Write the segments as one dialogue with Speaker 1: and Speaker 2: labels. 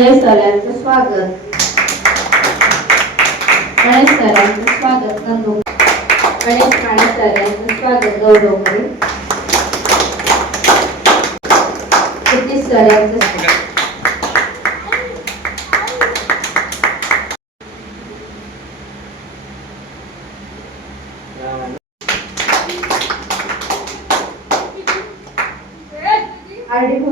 Speaker 1: Sanjay sir स्वागत Ganesh sir स्वागत नंदू गणेश काळे sir स्वागत गौरव करू सतीश सर यांचं आरडी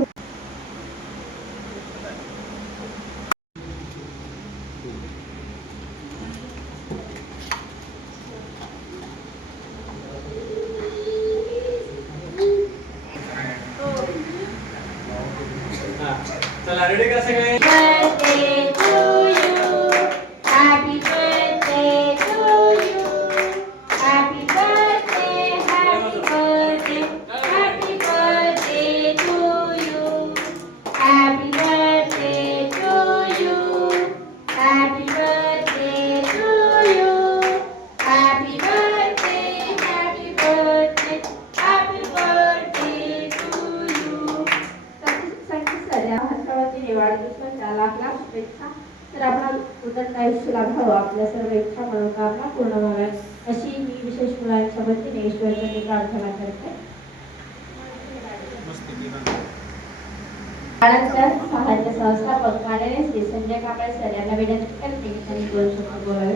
Speaker 1: सहाय्य संस्थापक माननीय श्री संजय कांबळे सर यांना विनंती करते त्यांनी दोन शब्द बोलावे.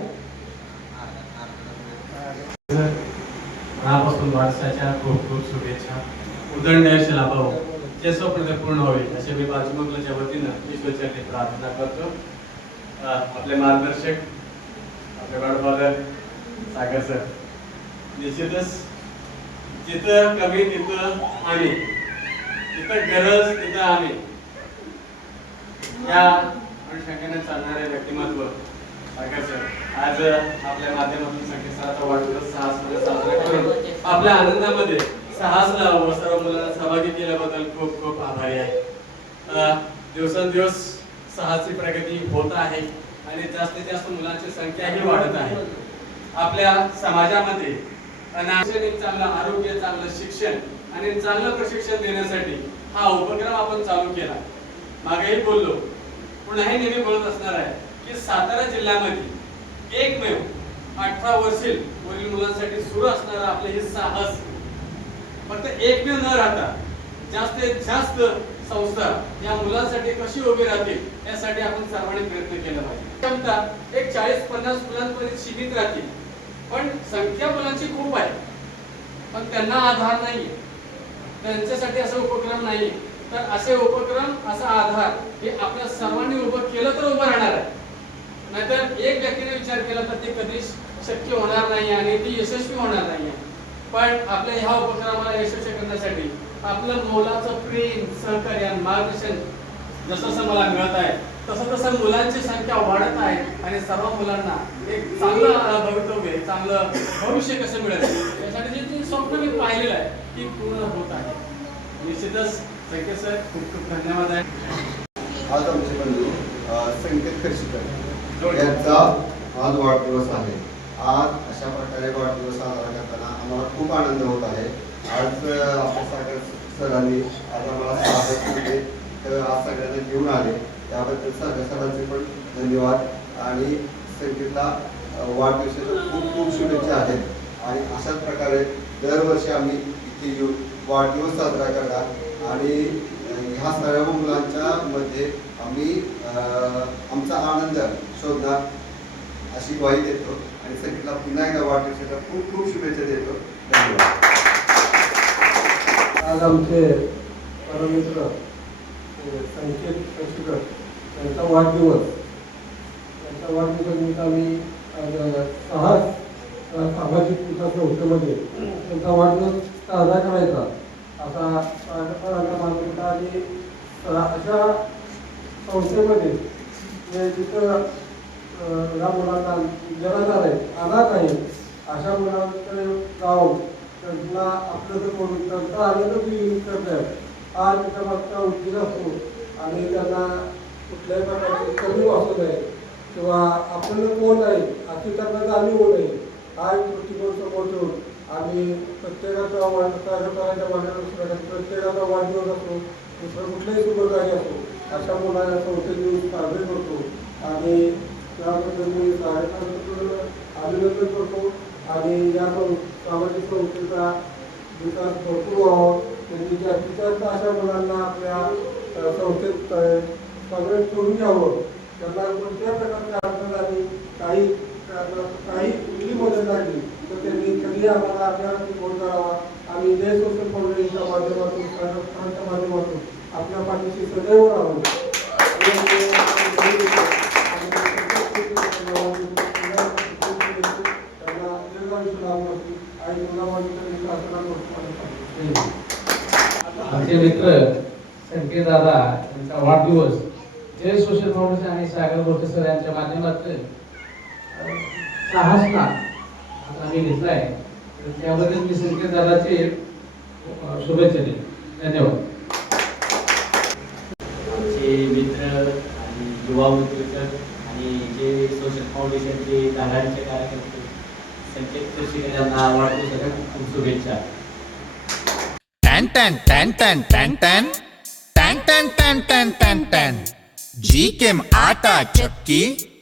Speaker 2: मनापासून वारसाच्या खूप खूप शुभेच्छा. उदंड यश लाभावं जे स्वप्न पूर्ण होईल असे मी बाजूबंगलाच्या वतीनं ईश्वरचरणी प्रार्थना करतो. आपले मार्गदर्शक आपले गॉडफादर सागर सर. निश्चितच जिथं कमी तिथं आम्ही जिथं गरज तिथं आम्ही या अनुषंगाने चालणारे व्यक्तिमत्व आज आपल्या माध्यमातून संकेतस्थळाचा वाढदिवस साहस साजरा करून आपल्या आनंदामध्ये साहस लावून सर्व मुलांना सहभागी केल्याबद्दल खूप खूप आभारी आहे. दिवसेंदिवस साहसी प्रगती होत आहे आणि जास्तीत जास्त मुलांची संख्याही वाढत आहे. आपल्या समाजामध्ये चांगलं आरोग्य चांगलं शिक्षण आणि चांगलं प्रशिक्षण देण्यासाठी हा उपक्रम आपण चालू केला. मागेही बोललो. पुन्हाही नेहमी बोलत असणार आहे? की सातारा जिल्ह्यामध्ये एकमेव अठरा वर्षील वरील मुलांसाठी सुरू असणारा आपले हे साहस. फक्त एकमेव न राहता जास्तीत जास्त संस्था या मुलांसाठी कशी उभी राहतील यासाठी आपण सर्वांनी प्रयत्न केला पाहिजे. क्षमता एक चाळीस पन्नास मुलांपर्यंत सीमित राहतील. पण संख्या मुलांची खूप आहे. पण त्यांना आधार नाही त्यांच्यासाठी असा उपक्रम नाही तर असे उपक्रम असा आधार हे आपल्या सर्वांनी उभं केलं तर उभं राहणार आहे. नाहीतर एक व्यक्तीने विचार केला तर ते कधीच शक्य होणार नाही आणि ती यशस्वी होणार नाही. पण आपल्या ह्या उपक्रमाला यशस्वी करण्यासाठी आपलं मोलाचं प्रेम सहकार्य आणि मार्गदर्शन जसं जसं मला मिळत आहे तसं तसं मुलांची संख्या वाढत आहे आणि सर्व मुलांना एक चांगलं भवितव्य चांगलं भविष्य कसं मिळेल? यासाठी जे जे स्वप्न मी पाहिलेलं आहे ती पूर्ण होत आहे. निश्चितच सर. खूप खूप धन्यवाद आहे.
Speaker 3: आज आमचे बंधू संकेत खर्शीकर यांचा आज वाढदिवस आहे. आज अशा प्रकारे वाढदिवस साजरा करताना आम्हाला खूप आनंद होत आहे. आज आपल्या सागर सरांनी आज आम्हाला स्वागत तर आज सगळ्यांना घेऊन आले. त्याबद्दल सागर सरांचे पण धन्यवाद आणि संकेतला वाढदिवसाच्या खूप खूप शुभेच्छा आहेत. आणि अशाच प्रकारे दरवर्षी आम्ही इथे येऊन वाढदिवस साजरा करणार. आणि ह्या सर्व मुलांच्या मध्ये आम्ही आमचा आनंद शोधणार अशी ग्वाही देतो. आणि सगळीला पुन्हा एकदा वाढदिवसाच्या खूप खूप शुभेच्छा देतो. धन्यवाद.
Speaker 4: आज आमचे परमित्र संकेत कशीकर यांचा वाढदिवस त्यांचा वाढदिवसानिमित्त आम्ही सहज सामाजिक विकास संस्थेमध्ये त्यांचा वाढदिवस साजरा करायचा. असा कार्यक्रमाच्या माध्यमातून आणि अशा संस्थेमध्ये जे जिथं अ, या मुलांना निराधार आहे अनाथ आहे अशा मुलांकडे जाऊन त्यांना आपलं जर करून त्यांचा आनंद विलीन करण्यात हा त्याच्या मागचा उद्देश असतो आणि त्यांना कुठल्याही प्रकारची कमी वाचू नये किंवा आपल्याला कोण आहे अति त्यांना जाणीव होऊ नये हा एक दृष्टिकोन समोर ठेवून आणि प्रत्येकाचा वाढदिवस करायच्या वाढदिवस प्रत्येकाचा वाढदिवस असतो दुसरं कुठल्याही शुभकार्य असतो अशा मुलांना संस्थेत येऊन साजरे करतो. आणि त्याबद्दल मी कार्यक्रमाचं अभिनंदन करतो. आणि या सं- सामाजिक संस्थेचा विकास भरपूर व्हावा. त्यांनी जास्तीत जास्त अशा मुलांना आपल्या संस्थेत सगळे करून घ्यावं त्यांना कोणत्याही प्रकारच्या अडचण आली काही काही कुठली मदत लागली तर त्यांनी कधी आम्हाला आपल्याला फोन करावा आणि जय सोशल फाउंडेशनच्या माध्यमातून संस्थांच्या माध्यमातून आपल्या पाठीशी सदैव राहू. त्यांना दीर्घायुष्य लाभू आणि मुलाबाळांच्या विकासाला
Speaker 5: आमचे मित्र संकेत दादा यांचा वाढदिवस जय सोशल फाउंडेशन आणि सागर गोटे सर यांच्या माध्यमातून साहसना आज आम्ही घेतलाय. तर त्याबद्दल मी संकेत दादाचे शुभेच्छा देतो धन्यवाद.
Speaker 6: आमचे मित्र आणि युवा मित्रकर आणि जे सोशल फाउंडेशनचे दादांचे कार्यकर्ते संकेत कृषीकर यांना वाढदिवसाच्या खूप खूप शुभेच्छा.
Speaker 7: टॅन टॅन टॅन टॅन टॅन टॅन. टॅन टॅन टॅन टॅन टॅन टॅन. जी केम आटा चक्की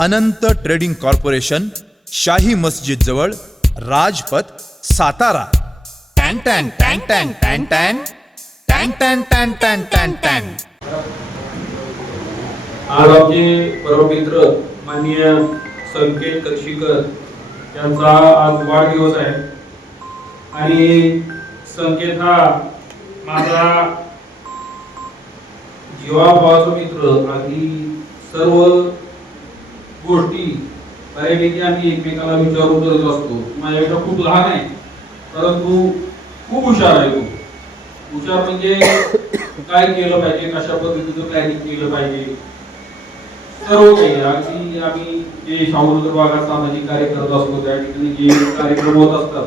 Speaker 7: अनंत ट्रेडिंग कॉर्पोरेशन शाही मस्जिद जवळ राजपथ सातारा. टॅन टॅन टॅन टॅन टॅन टॅन. टॅन टॅन टॅन टॅन टॅन टॅन.
Speaker 8: आज आमचे परममित्र माननीय संकेत कक्षीकर यांचा आज वाढदिवस आहे. आणि संकेत हा माझा जीवाभावाचा मित्र आणि सर्व गोष्टी बऱ्यापैकी आम्ही एकमेकाला विचारून करत असतो. माझ्या माझ्यापेक्षा खूप लहान आहे. परंतु खूप हुशार आहे तो. हुशार म्हणजे काय केलं पाहिजे कशा पद्धतीचं प्लॅनिंग केलं पाहिजे? सर्व काही अगदी आम्ही जे शाहूनगर भागात सामाजिक कार्य करत असतो त्या ठिकाणी जे कार्यक्रम होत असतात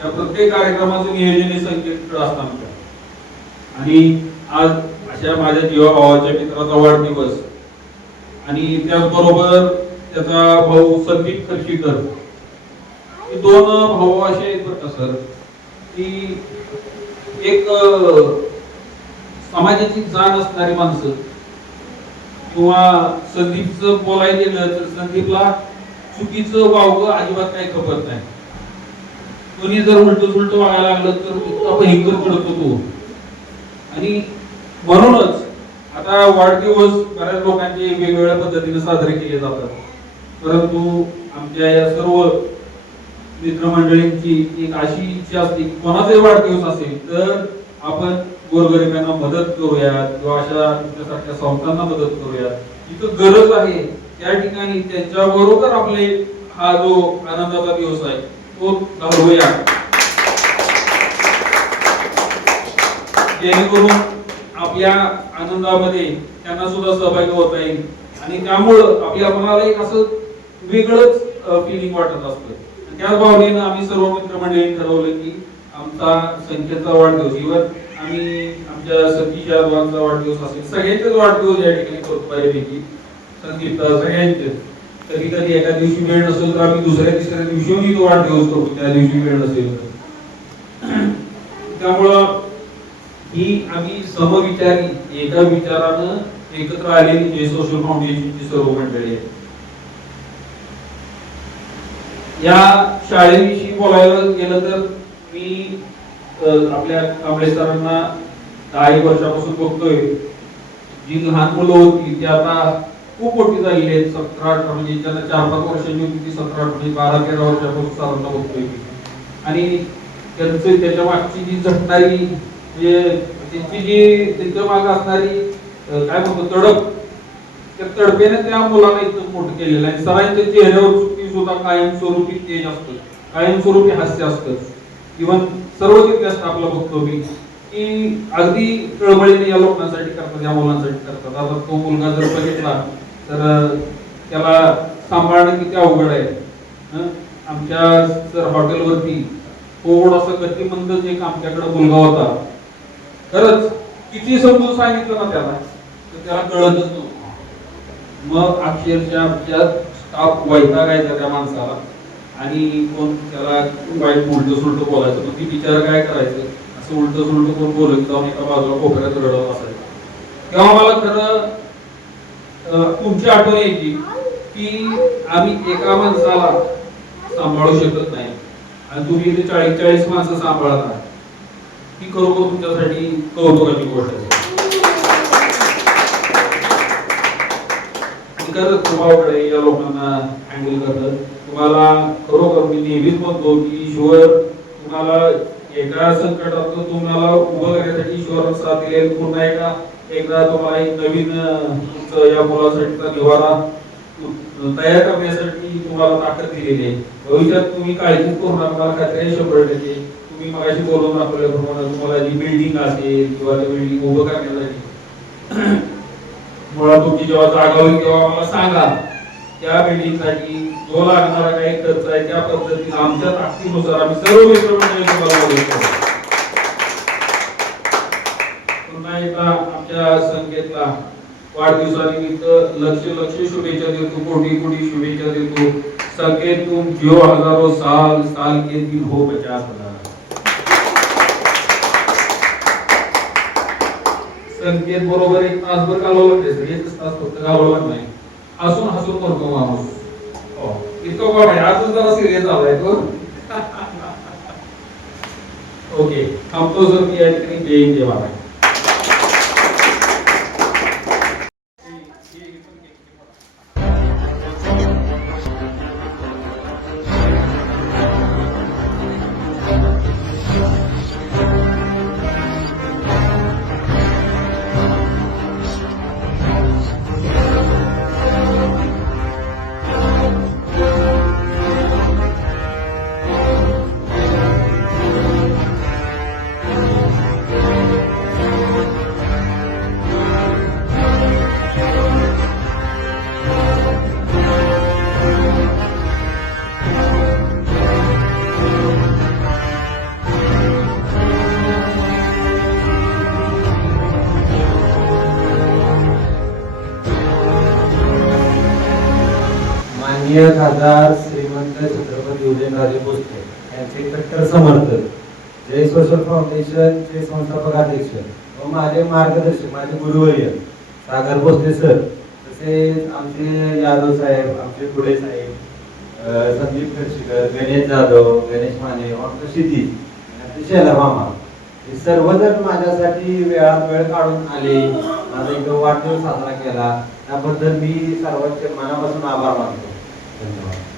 Speaker 8: त्या प्रत्येक कार्यक्रमाचं नियोजन हे संकेतकडे असतं आमच्या आणि आज अशा माझ्या जीवाभावाच्या मित्राचा वाढदिवस आणि त्याचबरोबर त्याचा भाऊ संदीप खर्शीकर. हे दोन भाऊ असे आहेत बरं का सर. की एक समाजाची जाण असणारी माणसं. किंवा संदीपचं बोलायला गेलं तर संदीपला चुकीचं वावगं अजिबात काही खपत नाही. कोणी जर उलट उलट वागायला लागलं तर इतका भयंकर पडतो तो आणि म्हणूनच आता वाढदिवस बऱ्याच लोकांचे वेगवेगळ्या पद्धतीने साजरे केले जातात. परंतु आमच्या या सर्व मित्रमंडळींची एक अशी इच्छा असते कोणाचाही वाढदिवस असेल तर आपण गोरगरिबांना मदत करूयात किंवा अशा तुमच्यासारख्या संस्थांना मदत करूयात. इथं गरज आहे त्या ठिकाणी त्यांच्या बरोबर आपले हा जो आनंदाचा दिवस आहे तो घालवूया. जेणेकरून आपल्या आनंदामध्ये त्यांना सुद्धा सहभागी होता येईल. आणि त्यामुळं आपल्या मनाला एक असं वेगळंच फिलिंग वाटत असतं. त्याच भावनेनं आम्ही सर्व मित्रमंडळी ठरवलं की आमचा संख्येचा वाढदिवस इव्हन आम्ही आमच्या सतीश यादवांचा वाढदिवस असेल सगळ्यांचेच वाढदिवस या ठिकाणी करतो बऱ्यापैकी. संदीप सगळ्यांचे. कधी कधी एका दिवशी वेळ नसेल तर आम्ही दुसऱ्या तिसऱ्या दिवशी तो वाढदिवस करतो त्या दिवशी वेळ नसेल तर. त्यामुळं ही आम्ही समविचारी एका विचारानं एकत्र आलेली जे सोशल फाउंडेशनची सर्व मंडळी आहे या शाळेविषयी बोलायला गेलं तर मी आपल्या कांबळे सरांना दहा वर्षापासून बघतोय. जी लहान मुलं होती ती आता खूप मोठी झालेली आहेत. सतरा अठरा म्हणजे ज्यांना चार पाच वर्षांची होती ती सतरा म्हणजे बारा तेरा वर्षापासून सरांना बघतोय आणि त्यांचं त्याच्या मागची जी झटणारी म्हणजे त्यांची जी त्यांच्या मागे असणारी काय म्हणतो तडप त्या तडपेने त्या मुलाला इतकं मोठं केलेलं आहे. सरांच्या चेहऱ्यावर सुद्धा कायमस्वरूपी तेज असतं कायमस्वरूपी हास्य असतं. इव्हन सर्व तिथल्या स्टाफला बघतो मी की अगदी तळमळीने या लोकांसाठी करतात या मुलांसाठी करतात. आता तो मुलगा जर बघितला तर त्याला सांभाळणं किती अवघड आहे. आमच्या सर हॉटेलवरती थोडासा गतिमंद एक आमच्याकडे मुलगा होता खरंच किती समजून सांगितलं ना त्याला? तर त्याला कळतच नव्हतं. मग अक्षरशः आमच्या स्टाफ वैतागायचा त्या माणसाला. आणि कोण त्याला वाईट उलट सुलट बोलायचं. मग ती बिचारा काय करायचं? असं उलट सुलट कोण बोलत जाऊन एका बाजूला कोपऱ्यात रडत असायचं. तेव्हा मला खरं तुमची आठवण यायची की आम्ही एका माणसाला सांभाळू शकत नाही. आणि तुम्ही इथे चाळीस चाळीस माणसं सांभाळत आहात. ही करू तुमच्यासाठी कौतुकाची गोष्ट आहे. खरंच या लोकांना हँडल करतात तुम्हाला खरोखर मी नेहमीच म्हणतो की ईश्वर तुम्हाला एका संकटात तुम्हाला उभं करण्यासाठी ईश्वर साथ दिले पुन्हा एका एकदा तुम्हाला एक नवीन या मुलासाठीचा निवारा तयार करण्यासाठी तुम्हाला ताकद दिलेली आहे. भविष्यात तुम्ही काळजी करू. नका मला खात्री शंभर टक्के तुम्ही मगाशी बोलून दाखवल्याप्रमाणे तुम्हाला जी बिल्डिंग असेल किंवा त्या बिल्डिंग उभं करण्यासाठी. मुळात तुमची जेव्हा जागा होईल तेव्हा आम्हाला सांगा त्या बिल्डिंगसाठी जो लागणारा काही खर्च आहे त्या पद्धतीने आमच्या ताकदीनुसार आम्ही सर्व मित्रमंडळी तुम्हाला मदत पुन्हा एकदा आमच्या संकेतला वाढदिवसानिमित्त लक्ष लक्ष शुभेच्छा देतो कोटी कोटी शुभेच्छा देतो. संकेत तुम जिओ हजारो साल साल के दिन हो पचास हजार. संकेत बरोबर एक तासभर घालवलं लागते एकच तास फक्त घालवला नाही. हसून हसून करतो माणूस. हो. इतकं कोण आहे. आजच जरा सिरियस झालाय तो. ओके थांबतो सर मी या ठिकाणी. जय हिंद
Speaker 9: माननीय खासदार श्रीमंत छत्रपती उदयनराजे भोसले यांचे कट्टर समर्थक जय सोशल फाउंडेशनचे संस्थापक अध्यक्ष व माझे मार्गदर्शक माझे गुरुवर्य सागर भोसले सर तसेच आमचे यादव साहेब आमचे पुढे साहेब संदीप खर्शीकर गणेश जाधव गणेश माने डॉक्टर क्षितिज आणि आपले मामा. हे सर्वजण माझ्यासाठी वेळात वेळ काढून आले. माझा एक वाढदिवस साजरा केला. त्याबद्दल मी सर्वांचे मनापासून आभार मानतो. धन्यवाद